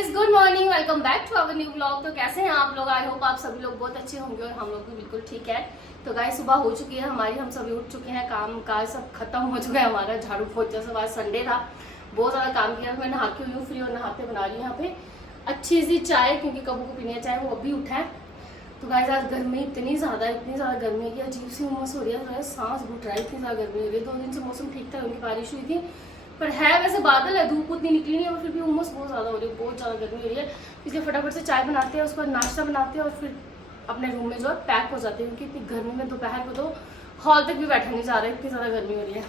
Guys, good morning, welcome back to our new vlog. तो कैसे हैं आप लोग? आई होप आप सभी लोग बहुत अच्छे होंगे और हम लोग भी बिल्कुल ठीक है। तो गाइस, सुबह हो चुकी है हमारी, हम सभी उठ चुके हैं, काम काज सब खत्म हो चुका है हमारा, झाड़ू पोछा सब। आज संडे था, बहुत ज़्यादा काम किया। मैं नहा के हुई हूँ फ्री और नहाते बना रही हूँ यहाँ पे अच्छी सी चाय, क्योंकि कबू को पीनी है चाय, वो अभी उठा है। तो गाइस, आज गर्मी इतनी ज़्यादा गर्मी है कि अजीब सी उमस हो रही है, सांस घुट रहा है, इतनी ज़्यादा गर्मी हो रही है। 2 दिन से मौसम ठीक था, उनकी बारिश हुई थी, पर है वैसे बादल है, धूप उतनी निकली नहीं है, और फिर भी उमस बहुत ज़्यादा हो रही है, बहुत ज़्यादा गर्मी हो रही है। इसलिए फटाफट से चाय बनाते हैं, उसके बाद नाश्ता बनाते हैं और फिर अपने रूम में जो है पैक हो जाते हैं, क्योंकि इतनी गर्मी में दोपहर को तो हॉल तक भी बैठा नहीं जा रहा है, इतनी ज़्यादा गर्मी हो रही है।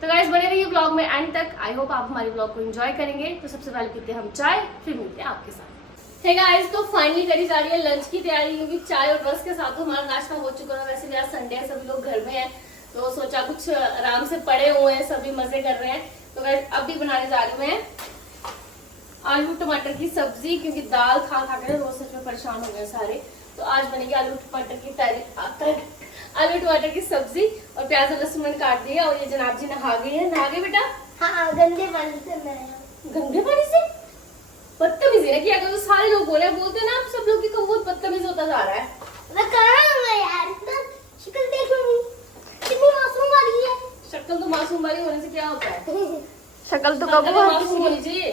तो गाइस, बने रहिए ब्लॉग में एंड तक। आई होप आप हमारे ब्लॉग को एंजॉय करेंगे। तो सबसे पहले पीते हैं हम चाय, फिर मिलते हैं आपके साथ। हे गाइस, तो फाइनली करी जा रही है लंच की तैयारी, क्योंकि चाय और रस के साथ तो हमारा नाश्ता हो चुका है। वैसे भी आज संडे है, सभी लोग घर में हैं, तो सोचा कुछ आराम से पड़े हुए हैं, सभी मजे कर रहे हैं। तो गाइस, अभी बनाने जा रही हूँ मैं आलू टमाटर की सब्जी, क्योंकि दाल खा खा कर रोज सच में परेशान हो गए सारे। तो आज बनेगी आलू टमाटर की सब्जी, और प्याज और लहसुन मैंने काट दिया। और ये जनाब जी नहा गई है। नहा गए बेटा? हाँ, गंदे पानी से नहाया। गंदे पानी से? बदतमीजी है, क्या करो, सारे लोग बोलते हैं ना, आप सब लोग की कब बहुत बदतमीज होता जा रहा है। मैं कर रहा हूँ यार, शक्ल देखो कितनी मासूम वाली है। शक्ल तो मासूम वाली होने से क्या होता है? शक्ल तो शक्ल कबू तो मासूम होनी चाहिए।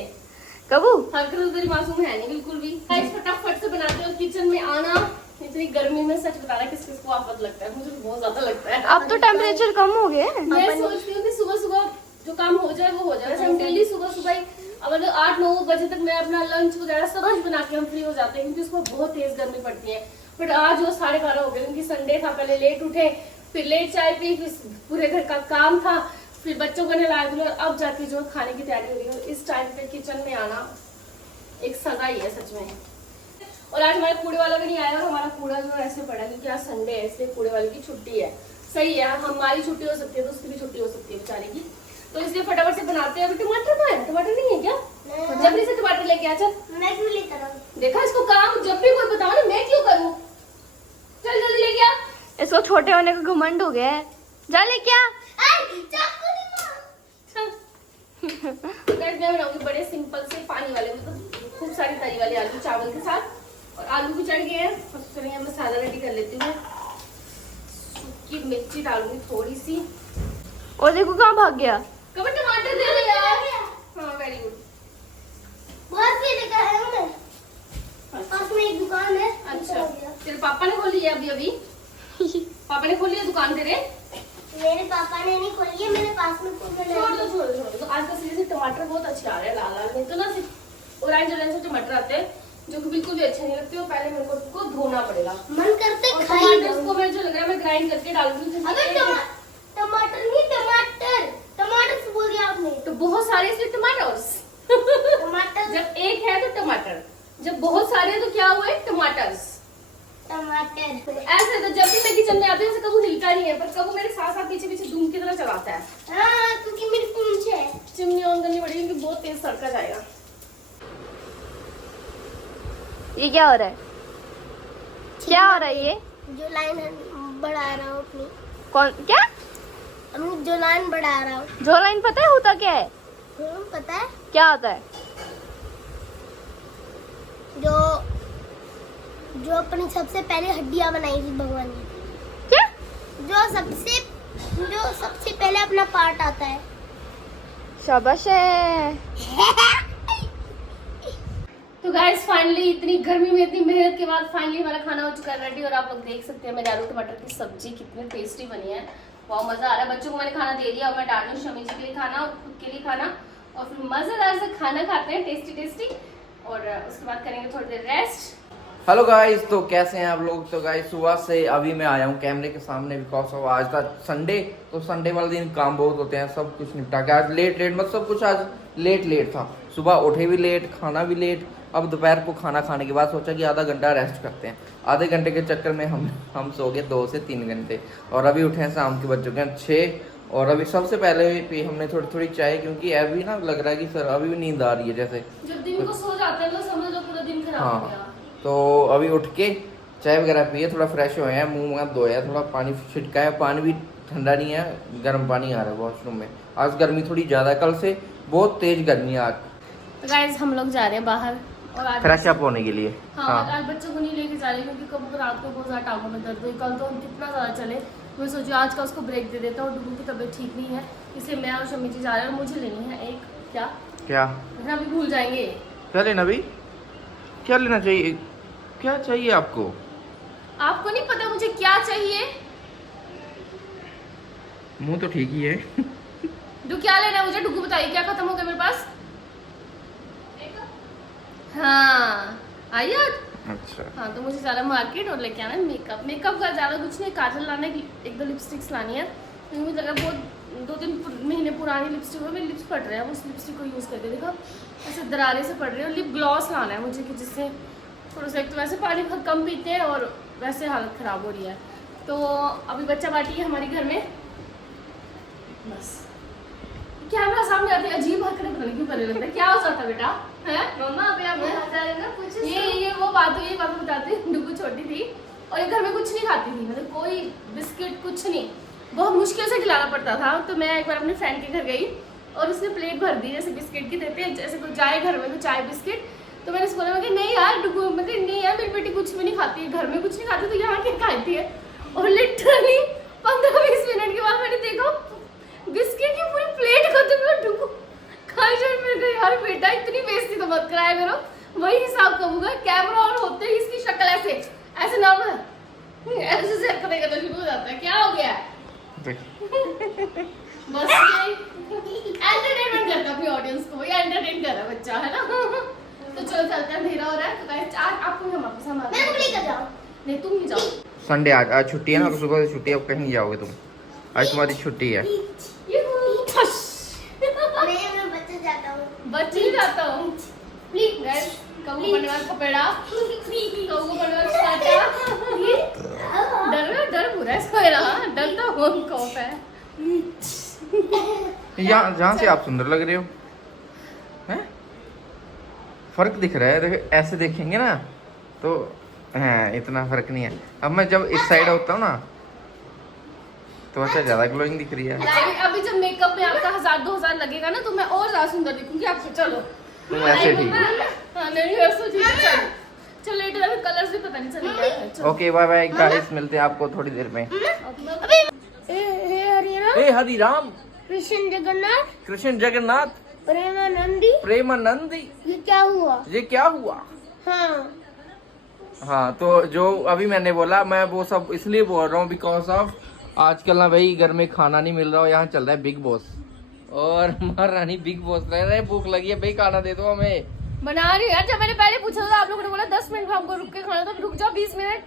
कबू हरकत तो तेरी मासूम है नहीं बिल्कुल भी। गाइस, फटाफट से बनाते हो, किचन में आना इतनी गर्मी में, सच बता रहा किस किस को आफत लगता है, मुझे बहुत ज्यादा लगता है। अब तो टेम्परेचर कम हो गया है। मैं सोचती हूँ कि सुबह सुबह जो काम हो जाए वो हो जाए। वैसे हम डेली सुबह सुबह ही मतलब 8-9 बजे तक मैं अपना लंच वगैरह सब कुछ बना के हम फ्री हो जाते हैं, क्योंकि उसको बहुत तेज गर्मी पड़ती है। बट आज वो 12:30 हो गए, क्योंकि संडे था, पहले लेट उठे, फिर लेट चाय पी, फिर पूरे घर का काम था, फिर बच्चों को नहलाया धुलाया, अब जाके जो खाने की तैयारी हो रही है। इस टाइम पे किचन में आना एक सदा ही है सच में। और आज हमारा कूड़े वाला भी नहीं आया, और हमारा कूड़ा जो ऐसे पड़ा है, क्योंकि आज संडे है, इसलिए कूड़े वाले की छुट्टी है। सही है, हमारी छुट्टी हो सकती है तो उसकी भी छुट्टी हो सकती है बेचारे की। तो इसलिए फटाफट से बनाते हैं। अभी टमाटर तो है, टमाटर नहीं है क्या? जल्दी से टमाटर लेके आ, चल। मैं क्यों लेकर आऊँ? देखा, इसको काम जब भी कोई बताओ ना, मैं क्यों करूँ? चल जल्दी लेके आ। इसको छोटे होने का घमंड हो गया है। जा ले क्या? चाकू नहीं मार। तो मैं बनाऊंगी बड़े सिंपल से पानी वाले, मतलब खूब सारी तरी वाले आलू चावल के साथ। और आलू भी चढ़ गए हैं, सबसे पहले मसाला रेडी कर लेती हूँ। सूखी मिर्ची डालूंगी थोड़ी सी। और देखो कहाँ भाग गया। कभी टमाटर दे दो यार। हाँ, वेरी गुड। बहुत सी जगह है उन्हें। पास में एक दुकान है। अच्छा, तेरे पापा ने खोली है अभी? पापा ने खोली है दुकान तेरे? मेरे पापा ने नहीं खोली है, मेरे पास में खोल छोड़ दो। तो आज का सीजन टमाटर बहुत अच्छे आ रहे हैं, लाल लाल, नहीं तो ना सिर्फ ऑरेंज से टमाटर आते हैं, जो कि बिल्कुल भी अच्छे नहीं लगते। और पहले मेरे को उसको धोना पड़ेगा। मन करते और खाई टमाटर को मैं जो लग रहा है मैं ग्राइंड करके डालूंगी। अबे टमाटर नहीं, टमाटर से बोल दिया आपने। तो बहुत सारे इसलिए टमाटर्स। टमाटर जब एक है तो टमाटर, जब बहुत सारे हैं तो क्या हुए? टमाटर्स। टमाटर ऐसे तो जब भी मैं किचन में आती हूँ कबू हिलता नहीं है, पर कबू मेरे साथ साथ पीछे पीछे धूम की तरह चलाता है। हाँ, क्योंकि मेरी पूंछ है। चिमनी ऑन करनी पड़ेगी, क्योंकि बहुत तेज सड़का जाएगा। ये क्या हो रहा है? क्या हो रहा है ये? जो लाइन बढ़ा रहा हूँ अपनी, कौन क्या? अपनी जो लाइन बढ़ा रहा हूँ। जो लाइन पता है होता क्या है? पता है? क्या होता है? जो अपनी सबसे पहले हड्डियां बनाई थी भगवान ने। क्या? जो सबसे पहले अपना पार्ट आता है। शाबाश है। तो गाइस, फाइनली इतनी गर्मी में इतनी मेहनत के बाद फाइनली हमारा खाना हो चुका है रेडी। और आप लोग देख सकते हैं मेरे आलू टमाटर की सब्जी कितनी टेस्टी बनी है। बहुत मजा आ रहा है। बच्चों को मैंने खाना दे दिया, और मैं डाल रही हूँ शमी जी के लिए खाना और खुद के लिए खाना, और फिर मजेदार से खाना खाते हैं, टेस्टी। और उसके बाद करेंगे थोड़ी देर रेस्ट। हेलो गाइस, तो कैसे हैं आप लोग? तो गाइस, सुबह से अभी मैं आया हूँ कैमरे के सामने, बिकॉज ऑफ आज था संडे। तो संडे वाले दिन काम बहुत होते हैं, सब कुछ निपटा के आज लेट मतलब सब कुछ आज लेट था। सुबह उठे भी लेट, खाना भी लेट। अब दोपहर को खाना खाने के बाद सोचा कि आधा घंटा रेस्ट करते हैं। आधे घंटे के चक्कर में हम सो गए 2 से 3 घंटे, और अभी उठे हैं शाम के बज चुके हैं 6। और अभी सबसे पहले पी हमने थोड़ी चाय, क्योंकि अभी ना लग रहा है कि सर अभी भी नींद आ रही है जैसे। जब दिन को सो जाते हैं तो समझ लो पूरा दिन खराब हो गया। तो अभी उठ के चाय वगैरह पिए, थोड़ा फ्रेश हुए हैं, मुंह हाथ धोया, थोड़ा पानी छिटका है। पानी भी ठंडा नहीं है, गर्म पानी आ रहा है वॉशरूम में। आज गर्मी थोड़ी ज़्यादा है, कल से बहुत तेज गर्मी है आज। तो गाइस, हम लोग जा रहे हैं बाहर और आज फ्रेश अप होने के लिए। हाँ, हाँ आज बच्चों को नहीं लेके जा रही क्योंकि कब रात को बहुत ज्यादा टांगों में दर्द हुई। कल तो हम कितना ज्यादा चले, मैं सोची आज का उसको ब्रेक दे देता हूँ। डुगू की तबीयत ठीक नहीं है, इसलिए मैं और शमी जी जा रहे हैं। और मुझे लेनी है एक क्या अभी भूल जाएंगे। क्या लेना भाई? क्या लेना चाहिए? क्या चाहिए आपको? आपको नहीं पता मुझे क्या चाहिए? मुंह तो ठीक ही है। डू क्या लेना है मुझे? डुगू बताइए, क्या खत्म हो गया मेरे पास? हाँ आई याद। अच्छा हाँ, तो मुझे ज़्यादा मार्केट और लेके आना है मेकअप का ज़्यादा कुछ नहीं, काजल लाना है, एक दो लिपस्टिक्स लानी है क्योंकि मुझे लगा बहुत 2-3 महीने पुरानी लिपस्टिक है, मेरे लिप्स फट रहे हैं, उस लिपस्टिक को यूज़ करके देखो ऐसे दरारे से पड़ रही है। और लिप ग्लॉस लाना है मुझे कि जिससे थोड़ा सा, एक तो वैसे पानी बहुत कम पीते हैं और वैसे हालत ख़राब हो रही है। तो अभी बच्चा पार्टी है हमारे घर में, बस कैमरा सामने आते अजीब हरकतें पता नहीं क्यों करने लगता है। क्या हो जाता बेटा है? मम्मा अभी आप बता रहे ना कुछ ये वो बात हुई, बात बताती हूँ। डुगू छोटी थी और ये घर में कुछ नहीं खाती थी, मतलब कोई बिस्किट कुछ नहीं, बहुत मुश्किल से खिलाना पड़ता था। तो मैं एक बार अपने फ्रेंड के घर गई और उसने प्लेट भर दी, जैसे बिस्किट की देते हैं, जैसे कोई जाए घर में तो चाय बिस्किट। तो मैंने उसको बोला कि नहीं यार डुगू, मतलब नहीं यार मेरी बेटी कुछ भी नहीं खाती है, घर में कुछ नहीं खाती तो यहाँ क्या खाती है। और लिटरली 15-20 मिनट के बाद मैंने देखा बिस्किट की पूरी प्लेट खत्म है। डुगू खाई जाए, मेरे को यार बेटा इतनी बेइज्जती तो मत कराया करो। वही हिसाब कब होगा, कैमरा ऑन होते ही इसकी शक्ल ऐसे ऐसे नॉर्मल ऐसे से हरकतें करना शुरू हो जाता है। क्या हो गया? बस एंटरटेनमेंट करता अपनी ऑडियंस को, ये एंटरटेन कर रहा है बच्चा, है ना। तो चलो चलते हैं, अंधेरा हो रहा है। तो गाइस आज आपको हम वापस हम मैं उंगली कर जाऊं। नहीं तुम ही जाओ। संडे आज छुट्टी है ना, तो सुबह से छुट्टी, अब कहीं नहीं जाओगे तुम, आज तुम्हारी छुट्टी है। मैं बच्चे जाता हूं। बच्चे ही जाता हूँ प्लीज गाइस। कबू बनने वाला कपड़ा, कबू बनने वाला छाता। डर पूरा है इसको, डर तो बहुत खौफ है। जहाँ से आप सुंदर लग रहे हो, हैं? फर्क दिख रहा है, देखो ऐसे देखेंगे ना तो है, इतना फर्क नहीं है। अब मैं जब इस साइड होता हूँ ना तो अच्छा ज्यादा ग्लोइंग दिख रही है। अभी जब मेकअप में आपका 1000-2000 लगेगा ना तो मैं और ज्यादा सुंदर दिखूंगी आपसे। चलो तुम ऐसे ठीक है। हाँ नहीं वैसे ठीक है। चलो लेटर अभी कलर्स भी पता नहीं चलेगा। ओके बाय बाय गाइस, मिलते हैं आपको थोड़ी देर में। हे हरि राम कृष्ण जगन्नाथ कृष्ण जगन्नाथ प्रेमानंदी प्रेमानंदी, ये क्या हुआ? ये क्या हुआ? हाँ हाँ तो जो अभी मैंने बोला, मैं वो सब इसलिए बोल रहा हूँ बिकॉज ऑफ आजकल ना भाई घर में खाना नहीं मिल रहा हो, यहाँ चल रहा है बिग बॉस और महारानी बिग बॉस रह रहे, भूख लगी है भाई, खाना दे दो हमें। बना रही हूँ यार, जब मैंने पहले पूछा था आप लोगों ने बोला 10 मिनट में हमको रुक के खाना, तो रुक जाओ 20 मिनट।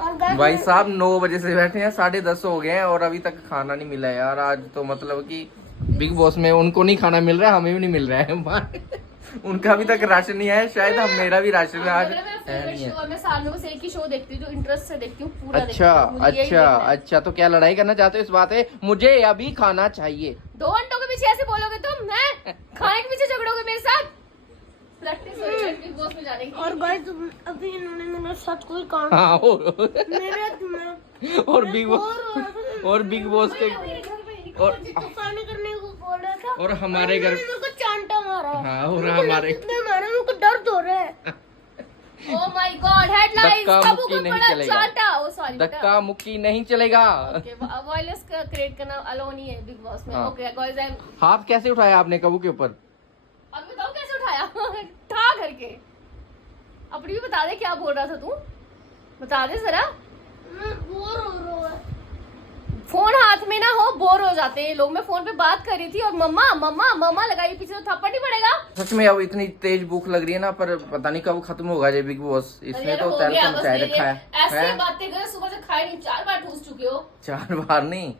और भाई साहब 9 बजे से बैठे हैं, 10:30 हो गए हैं और अभी तक खाना नहीं मिला है यार। आज तो मतलब कि बिग बॉस में उनको नहीं खाना मिल रहा है, हमें भी नहीं मिल रहा है। उनका अभी तक राशन नहीं आया, शायद हम मेरा भी राशन आज है नहीं है। मैं साल में बस एक ही शो देखती हूँ जो इंटरेस्ट से देखती हूँ पूरा। अच्छा अच्छा अच्छा, तो क्या लड़ाई करना चाहते हो इस बात है? मुझे अभी खाना चाहिए। 2 घंटों के पीछे ऐसे बोलोगे तुम, हैं? खाने के पीछे झगड़ोगे मेरे साथ? प्रैक्टिस हो रही है बिग बॉस में जाने की। और गाइस अभी इन्होंने मेरे साथ कोई काम हाँ मेरा दिमाग और बिग बॉस के और पानी करने को बोल रहा था और हमारे घर मेरे को चांटा मारा। हाँ और हमारे मारा, मेरे को दर्द हो रहा है। ओह माय गॉड, हेडलाइंस धक्का कबू मुक्की को नहीं पड़ा चलेगा। चांटा। ओ सॉरी धक्का मुक्की नहीं चलेगा। ओके, वॉयलेंस का क्रिएट करना अलाउ नहीं है बिग बॉस में। हाँ। ओके गाइस, आई हाथ कैसे उठाया आपने कबू के ऊपर? अब बताओ कैसे उठाया? ठा करके। अपनी भी बता दे, क्या बोल रहा था तू? बता दे जरा। मैं बोर हो रहा हूँ। फोन हाथ में ना हो बोर हो जाते हैं लोग। मैं फोन पे बात कर रही थी और मम्मा मम्मा मम्मा लगाई पीछे, तो थप्पड़ नहीं पड़ेगा? सच में अब इतनी तेज भूख लग रही है ना, पर पता नहीं कब खत्म होगा ये बिग बॉस। इसने तो तैर कर मचाए रखा है। ऐसे बातें कर, सुबह से खाए नहीं, 4 बार ठूस चुके हो। 4 बार नहीं,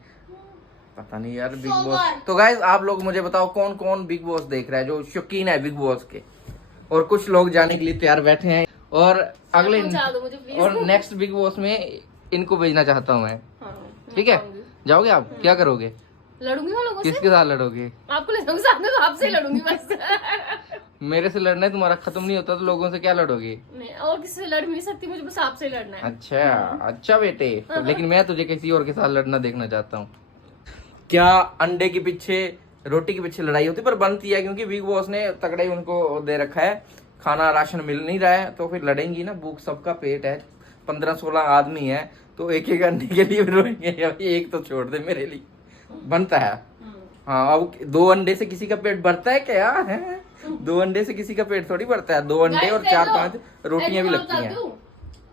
पता नहीं यार बिग बॉस। तो गाइस आप लोग मुझे बताओ कौन कौन बिग बॉस देख रहा है, जो शौकीन है बिग बॉस के। और कुछ लोग जाने के लिए तैयार बैठे हैं और अगले पहुंचा दो मुझे प्लीज। और नेक्स्ट बिग बॉस में इनको भेजना चाहता हूँ मैं। ठीक है, जाओगे आप? क्या करोगे? लड़ूंगी वो लोगों से। किसके साथ लड़ोगे? आपको ले जाऊंगी साथ में, तो आपसे ही लड़ूंगी बस। मेरे से लड़ना है तुम्हारा खत्म नहीं होता, तो लोगों से क्या लड़ोगे? नहीं, और किसी से लड़ भी नहीं सकती, मुझे बस आपसे ही लड़ना है। अच्छा अच्छा बेटे, तो लेकिन मैं तुझे किसी और के साथ लड़ना देखना चाहता हूँ। क्या अंडे के पीछे रोटी के पीछे लड़ाई होती, पर बनती है क्योंकि बिग बॉस ने तगड़ा ही उनको दे रखा है खाना राशन मिल नहीं रहा है तो फिर लड़ेंगी ना, भूख सबका पेट है, 15-16 आदमी है तो एक एक अंडे के लिए रोएंगे, एक तो छोड़ दे मेरे लिए, बनता है। हाँ अब 2 अंडे से किसी का पेट भरता है क्या है? 2 अंडे से किसी का पेट थोड़ी भरता है, 2 अंडे और 4-5 रोटियां भी लगती हैं।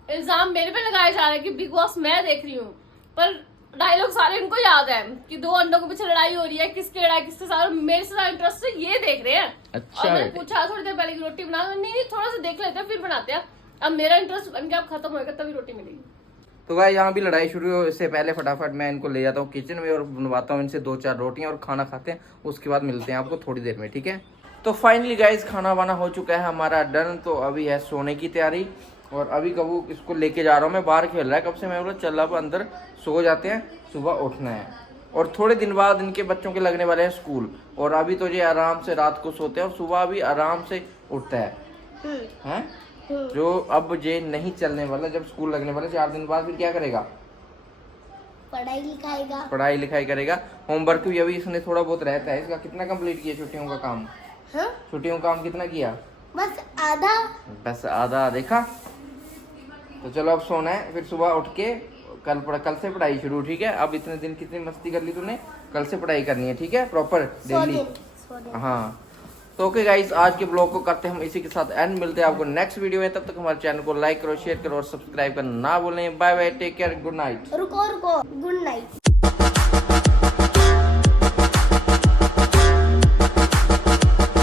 इल्जाम मेरे पे लगाया जा रहा है कि बिग बॉस मैं देख रही हूँ, पर डायलॉग सारे इनको याद है कि 2 अंडों के पीछे लड़ाई हो रही है, किसकी लड़ाई किसके साथ, मेरे से ज्यादा इंटरेस्ट से ये देख रहे हैं। अच्छा और मैंने बेटे। पूछा थोड़ी देर पहले की रोटी बना, नहीं थोड़ा सा देख लेते हैं फिर बनाते हैं। अब मेरा इंटरेस्ट बन के अब खत्म होएगा तभी रोटी मिलेगी। तो गाइस यहाँ भी लड़ाई शुरू हो, इससे पहले फटाफट मैं इनको ले जाता हूँ किचन में और बनवाता हूँ इनसे 2-4 रोटियां और खाना खाते हैं, उसके बाद मिलते हैं आपको थोड़ी देर में, ठीक है। तो फाइनली गाइस खाना वाना हो चुका है हमारा डन, तो अभी है सोने की तैयारी। और अभी कबू इसको लेके जा रहा हूँ मैं, बाहर खेल रहा है कब से, मैं बोला चल अब अंदर सो जाते हैं, सुबह उठना है। और थोड़े दिन बाद इनके बच्चों के लगने वाले हैं स्कूल, और अभी तो ये आराम से रात को सोते हैं और सुबह भी आराम से उठता है। जो अब ये नहीं चलने वाला, जब स्कूल लगने वाले 4 दिन बाद फिर क्या करेगा? पढ़ाई लिखाई करेगा। होमवर्क भी अभी इसने थोड़ा बहुत रहता है इसका। कितना कंप्लीट किया छुट्टियों का काम? छुट्टियों का काम कितना किया? बस आधा देखा। तो चलो अब सोना है, फिर सुबह उठ के कल से पढ़ाई शुरू, ठीक है। अब इतने दिन कितनी मस्ती कर ली तूने, कल से पढ़ाई करनी है, ठीक है, प्रॉपर डेली। हाँ तो ओके गाइस, आज के ब्लॉग को करते हैं हम इसी के साथ एंड। मिलते हैं आपको नेक्स्ट वीडियो में, तब तक हमारे चैनल को लाइक करो, शेयर करो और सब्सक्राइब करना ना भूलें। Bye bye, take care, good night. रुको गुड नाइट।